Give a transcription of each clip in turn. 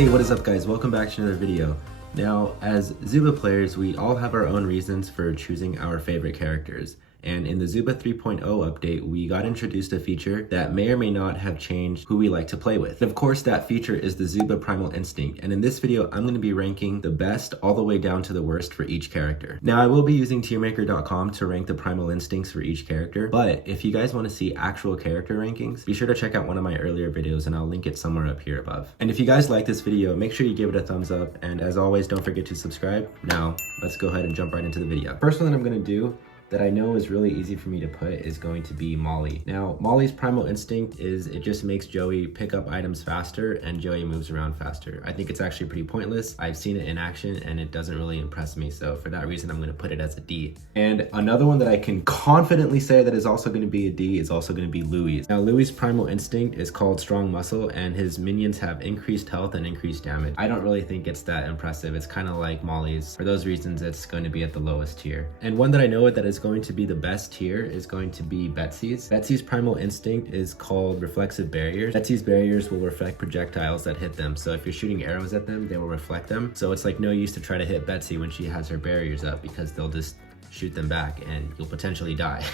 Hey, what is up guys? Welcome back to another video. Now, as Zooba players, we all have our own reasons for choosing our favorite characters. And in the Zooba 3.0 update, we got introduced a feature that may or may not have changed who we like to play with. And of course, that feature is the Zooba Primal Instinct. And in this video, I'm going to be ranking the best all the way down to the worst for each character. Now, I will be using tiermaker.com to rank the Primal Instincts for each character. But if you guys want to see actual character rankings, be sure to check out one of my earlier videos and I'll link it somewhere up here above. And if you guys like this video, make sure you give it a thumbs up. And as always, don't forget to subscribe. Now, let's go ahead and jump right into the video. First one that I'm going to do that I know is really easy for me to put is going to be Molly. Now, Molly's Primal Instinct is it just makes Joey pick up items faster and Joey moves around faster. I think it's actually pretty pointless. I've seen it in action and it doesn't really impress me. So for that reason, I'm gonna put it as a D. And another one that I can confidently say that is also gonna be a D is also gonna be Louis. Now, Louis' Primal Instinct is called Strong Muscle and his minions have increased health and increased damage. I don't really think it's that impressive. It's kind of like Molly's. For those reasons, it's going to be at the lowest tier. And one that I know that is going to be the best tier is going to be Betsy's. Betsy's Primal Instinct is called Reflexive Barriers. Betsy's barriers will reflect projectiles that hit them. So if you're shooting arrows at them, they will reflect them. So it's like no use to try to hit Betsy when she has her barriers up because they'll just shoot them back and you'll potentially die,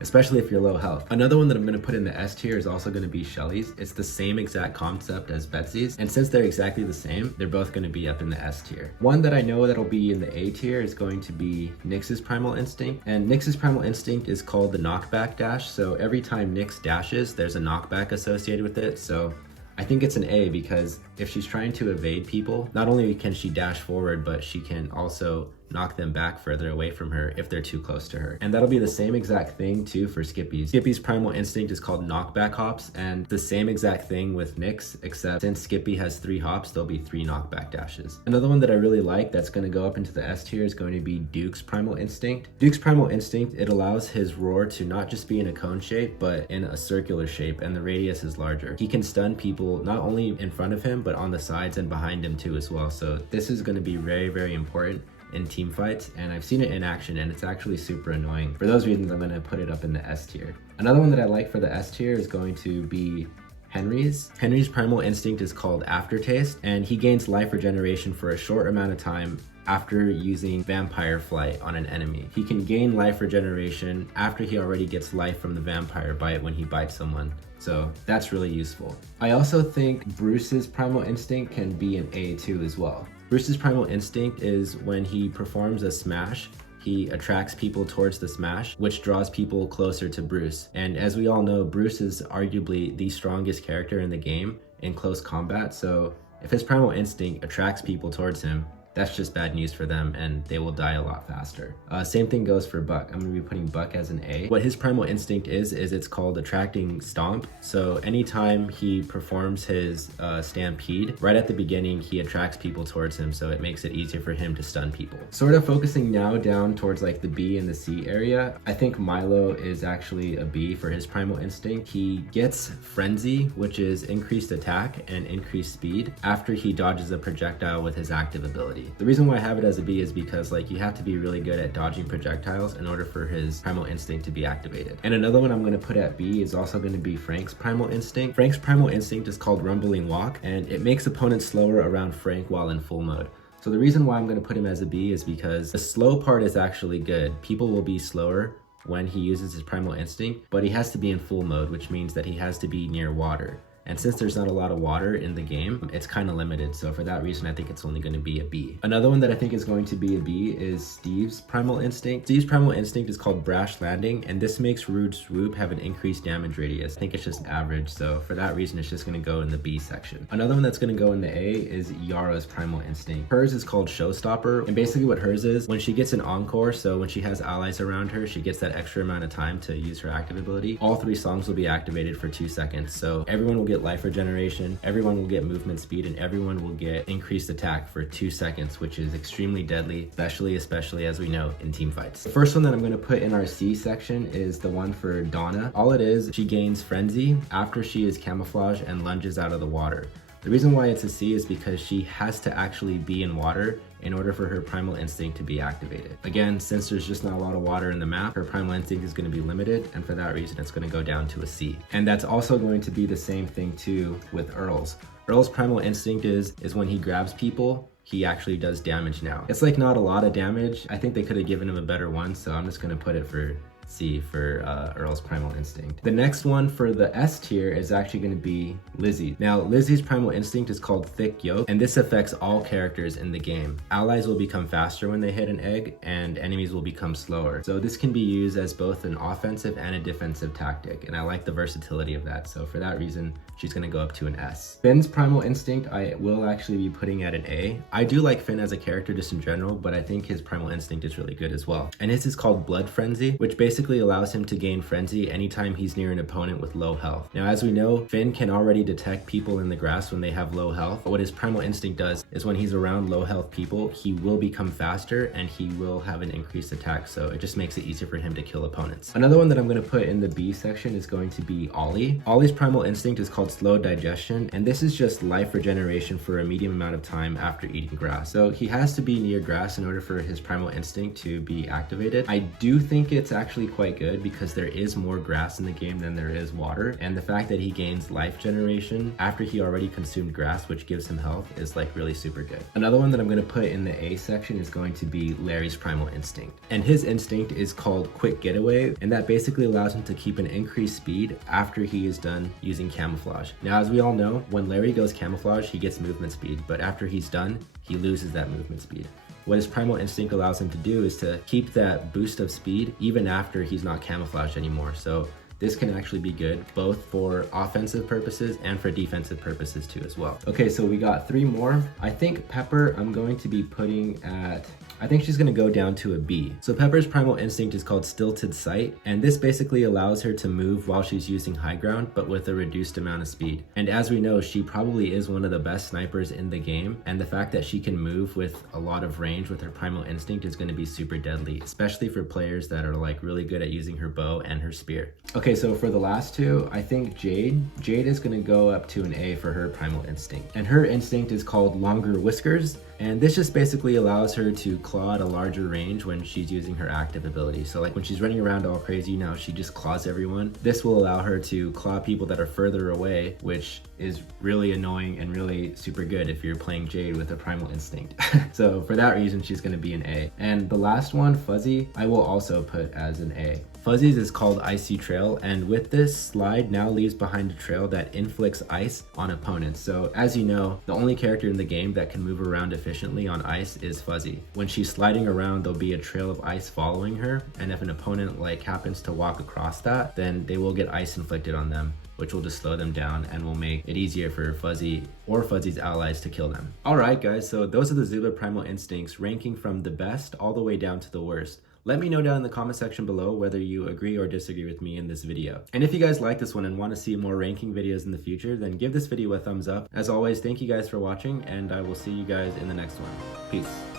especially if you're low health. Another one that I'm gonna put in the S tier is also gonna be Shelly's. It's the same exact concept as Betsy's, and since they're exactly the same, they're both gonna be up in the S tier. One that I know that'll be in the A tier is going to be Nyx's Primal Instinct, and Nyx's Primal Instinct is called the knockback dash. So every time Nyx dashes, there's a knockback associated with it. So I think it's an A because if she's trying to evade people, not only can she dash forward, but she can also knock them back further away from her if they're too close to her. And that'll be the same exact thing too for Skippy's. Skippy's Primal Instinct is called knockback hops, and the same exact thing with Nyx, except since Skippy has 3 hops, there'll be 3 knockback dashes. Another one that I really like that's gonna go up into the S tier is going to be Duke's Primal Instinct. Duke's Primal Instinct, it allows his roar to not just be in a cone shape, but in a circular shape, and the radius is larger. He can stun people not only in front of him, but on the sides and behind him too as well. So this is gonna be very, very important in team fights, and I've seen it in action and it's actually super annoying. For those reasons, I'm gonna put it up in the S tier. Another one that I like for the S tier is going to be Henry's. Henry's Primal Instinct is called Aftertaste, and he gains life regeneration for a short amount of time after using Vampire Flight on an enemy. He can gain life regeneration after he already gets life from the vampire bite when he bites someone. So that's really useful. I also think Bruce's Primal Instinct can be an A too as well. Bruce's Primal Instinct is when he performs a smash, he attracts people towards the smash, which draws people closer to Bruce. And as we all know, Bruce is arguably the strongest character in the game in close combat. So if his Primal Instinct attracts people towards him, that's just bad news for them and they will die a lot faster. Same thing goes for Buck. I'm gonna be putting Buck as an A. What his Primal Instinct is it's called Attracting Stomp. So anytime he performs his stampede, right at the beginning, he attracts people towards him. So it makes it easier for him to stun people. Sort of focusing now down towards like the B and the C area, I think Milo is actually a B for his Primal Instinct. He gets Frenzy, which is increased attack and increased speed after he dodges a projectile with his active ability. The reason why I have it as a B is because like you have to be really good at dodging projectiles in order for his Primal Instinct to be activated. And another one I'm going to put at B is also going to be Frank's Primal Instinct. Frank's Primal Instinct is called Rumbling Walk, and it makes opponents slower around Frank while in full mode. So the reason why I'm going to put him as a B is because the slow part is actually good. People will be slower when he uses his Primal Instinct, but he has to be in full mode, which means that he has to be near water. And since there's not a lot of water in the game, it's kind of limited. So for that reason, I think it's only going to be a B. Another one that I think is going to be a B is Steve's Primal Instinct. Steve's Primal Instinct is called Brash Landing, and this makes Rude Swoop have an increased damage radius. I think it's just average. So for that reason, it's just going to go in the B section. Another one that's going to go in the A is Yara's Primal Instinct. Hers is called Showstopper. And basically what hers is, when she gets an encore, so when she has allies around her, she gets that extra amount of time to use her active ability. All 3 songs will be activated for 2 seconds. So everyone will get life regeneration, everyone will get movement speed, and everyone will get increased attack for 2 seconds, which is extremely deadly, especially as we know in team fights. The first one that I'm going to put in our C section is the one for Donna. All it is, she gains Frenzy after she is camouflaged and lunges out of the water. The reason why it's a C is because she has to actually be in water in order for her Primal Instinct to be activated. Again, since there's just not a lot of water in the map, her Primal Instinct is going to be limited, and for that reason it's going to go down to a C. And that's also going to be the same thing too with Earl's. Earl's Primal Instinct is when he grabs people, he actually does damage now. It's like not a lot of damage. I think they could have given him a better one, so I'm just going to put it for C for Earl's Primal Instinct. The next one for the S tier is actually going to be Lizzie. Now, Lizzie's Primal Instinct is called Thick Yolk, and this affects all characters in the game. Allies will become faster when they hit an egg, and enemies will become slower. So this can be used as both an offensive and a defensive tactic, and I like the versatility of that. So for that reason, she's going to go up to an S. Finn's Primal Instinct, I will actually be putting at an A. I do like Finn as a character just in general, but I think his Primal Instinct is really good as well. And his is called Blood Frenzy, which basically allows him to gain frenzy anytime he's near an opponent with low health. Now, as we know, Finn can already detect people in the grass when they have low health, but what his Primal Instinct does is when he's around low health people, he will become faster and he will have an increased attack, so it just makes it easier for him to kill opponents. Another one that I'm going to put in the B section is going to be Ollie. Ollie's Primal Instinct is called Slow Digestion, and this is just life regeneration for a medium amount of time after eating grass. So he has to be near grass in order for his Primal Instinct to be activated. I do think it's actually quite good because there is more grass in the game than there is water, and the fact that he gains life generation after he already consumed grass, which gives him health, is like really super good. Another one that I'm going to put in the A section is going to be Larry's Primal Instinct, and his instinct is called Quick Getaway, and that basically allows him to keep an increased speed after he is done using camouflage. Now, as we all know, when Larry goes camouflage, he gets movement speed, but after he's done, he loses that movement speed. What his Primal Instinct allows him to do is to keep that boost of speed even after he's not camouflaged anymore. So this can actually be good both for offensive purposes and for defensive purposes too as well. Okay, so we got 3 more. I think Pepper I'm going to be putting at, I think she's going to go down to a B. So Pepper's Primal Instinct is called Stilted Sight, and this basically allows her to move while she's using high ground but with a reduced amount of speed. And as we know, she probably is one of the best snipers in the game, and the fact that she can move with a lot of range with her Primal Instinct is going to be super deadly, especially for players that are like really good at using her bow and her spear. Okay, so for the last 2, I think Jade is going to go up to an A for her Primal Instinct, and her instinct is called Longer Whiskers, and this just basically allows her to claw at a larger range when she's using her active ability. So like when she's running around all crazy, now she just claws everyone. This will allow her to claw people that are further away, which is really annoying and really super good if you're playing Jade with a Primal Instinct. So for that reason, she's going to be an A. And the last one, Fuzzy, I will also put as an A. Fuzzy's is called Icy Trail, and with this, Slide now leaves behind a trail that inflicts ice on opponents. So as you know, the only character in the game that can move around efficiently on ice is Fuzzy. When she's sliding around, there'll be a trail of ice following her, and if an opponent like happens to walk across that, then they will get ice inflicted on them, which will just slow them down and will make it easier for Fuzzy or Fuzzy's allies to kill them. Alright guys, so those are the Zooba Primal Instincts, ranking from the best all the way down to the worst. Let me know down in the comment section below whether you agree or disagree with me in this video. And if you guys like this one and want to see more ranking videos in the future, then give this video a thumbs up. As always, thank you guys for watching, and I will see you guys in the next one. Peace.